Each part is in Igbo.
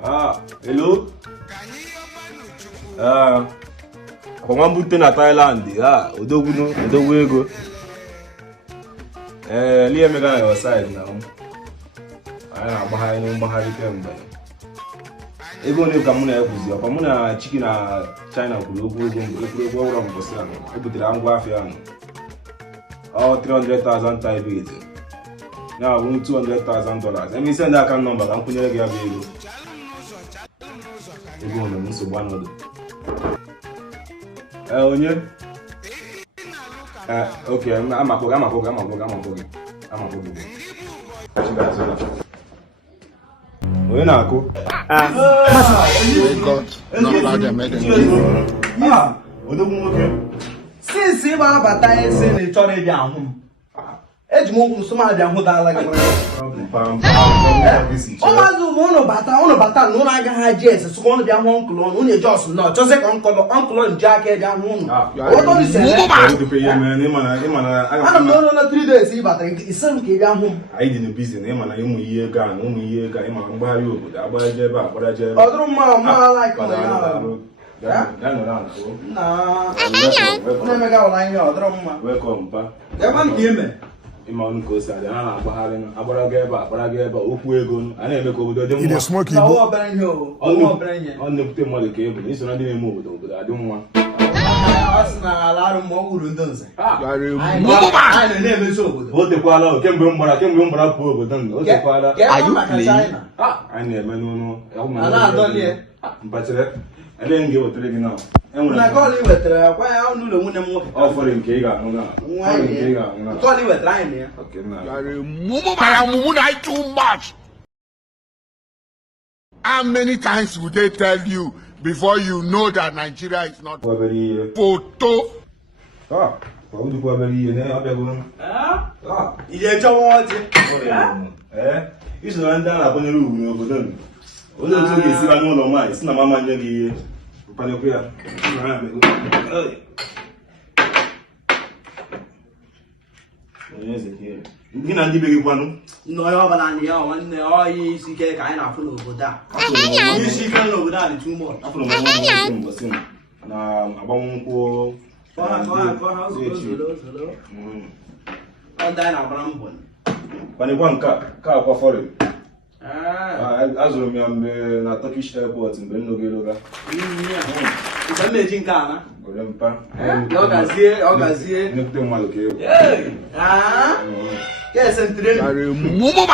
Hello? Kwa mbute na Thailand, odogwu ego. Liye mega na your side now. Anyị na-agbagharị n'mgbagharị kemgbe. Ego ne ka mụ na-ekwuzi, ọkwa mụ na Chiki na China kwuru okwu ego ọhụrụ mbọsị ahụ. O butere ngwa afịa ahụ. Ọ 300,000 Thai baht. Now we need $200,000. Let me send that account number. I'm putting it together. You go on the so one order. Okay, I'm a Where now go? Since you are baptized in the church at home. Edmund Suma de Amuda like Ono Bata, no like her jess, so one of their uncle on only just not just like uncle and jacket down home. What is it? I don't know 3 days, but it's some kid down home. I didn't business him and I only year gun, him and buy you, but I buy Jeba, but I just like welcome, pa. Imam Kosa, Abarageba, Oku Ego, I never go with them. You're smoking. On the money cable, it's not even moved, but I don't want. A lot of more than I never saw. What the Kuala can bring, but I can bring up over them. What the Kuala? Are you playing? I never know. But I didn't give a telling now. And when I call you with why I don't know the one offering cake, I'm not. Call you with line here. Okay, now. Too much. How many times would they tell you before you know that Nigeria is not photo? What would you probably You don't want it? It's not done upon the room over them. All the two is no more. It's not Mamma Yagi. Panopia. You can't give one. No, I want the all easy cake. I know for that. You see, can over that 2 more. Now, I won't go. And then I'm rambling. When you want car for it. As we are na Turkish airport in Benuga. It's amazing car. Yes, and today. Mumu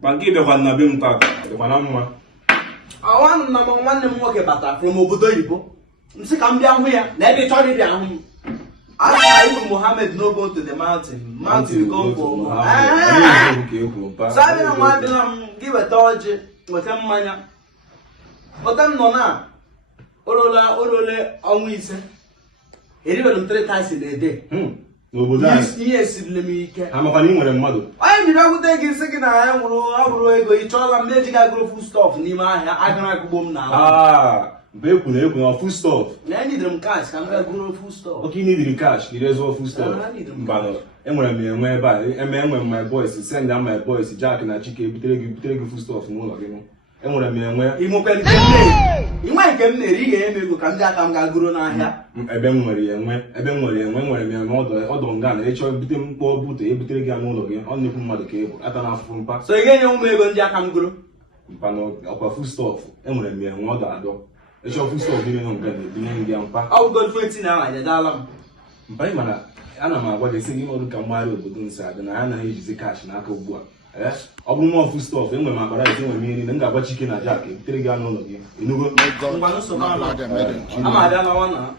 Banki the one Nabim Park, the Panama. I want number one walk about from Obudu. See, come down here. Let me turn it down. I Mohammed no go to the mountain. Mountain go for Sabi na mwa bilam give a dodge with them mania. But them no na. Orole onwise. Eri we 3 times in a day. Yes, let me care. I'm a funny one, mother. I am not going to second. I am going to tell them magic food stuff. Nima, I can go now. Bacon, food stuff. I need them cash. I'm going to go food stuff. Okay, need the cash. There's all food stuff. I need them. And when my boys send down my boys, Jack and a chicken, take food stuff and all of you. And when I'm where you might get me, you can get them grown out here. A Benway and when I'm all done, they show them poor booty, every take a motor again, only from mother cable. I don't have from pass. So again, you may go Jack and grow. Pano, food stuff, and when I'm more dog. The shop food stuff didn't know that the young pack. I'll go 20 now, and the dollar. By mana, I don't know what they say, you know, come wild with inside, and I know use the cash and I could work. Yes, I'll be more food stuff, and when my brother is doing me, and got what chicken and jacket, 3 gallons of you. You know,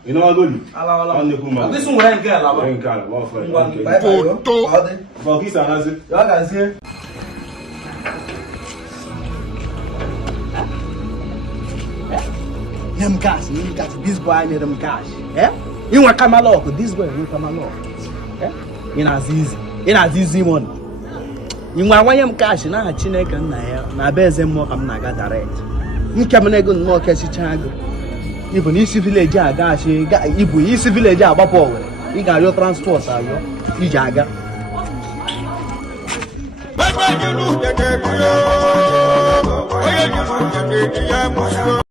you know, I go. I'll the Puma. This one went girl, I won't call for this and as it. Them cash, this boy need them cash. Eh? You want come along, this boy will come along. Eh? In Azizi one. You want him cash, na Chinek and na Bezem more come naga direct. You come and go no cash chago. Even easy village, gash, if we easy village, Bapo, you got your transport, are you? Jaga. Bye bye, you